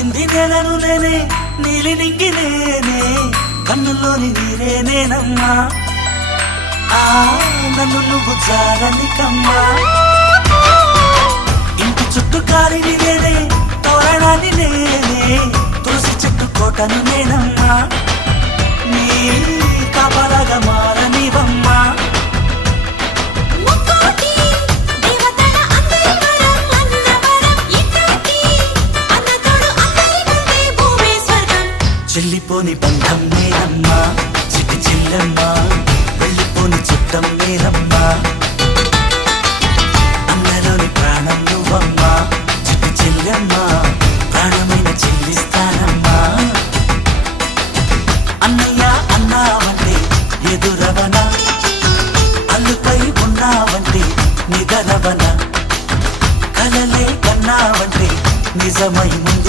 తాకింది నేలను నేనే నీలి నింగి నేనే కన్నుల్లోని నీరే నేనమ్మా నన్ను నువ్వు జాలని కమ్మా ఇంటి చుట్టూ కాలిని నేనే తోరణాన్ని నేనే తులసి చెట్టు కోటను నేనమ్మా నీ కాపలాగా మారనివమ్మా చెల్లిపోని బంధం నేనమ్మా చిట్టి చెల్లెమ్మా వెళ్ళిపోని చుట్టం నేనమ్మా అన్నలోని ప్రాణం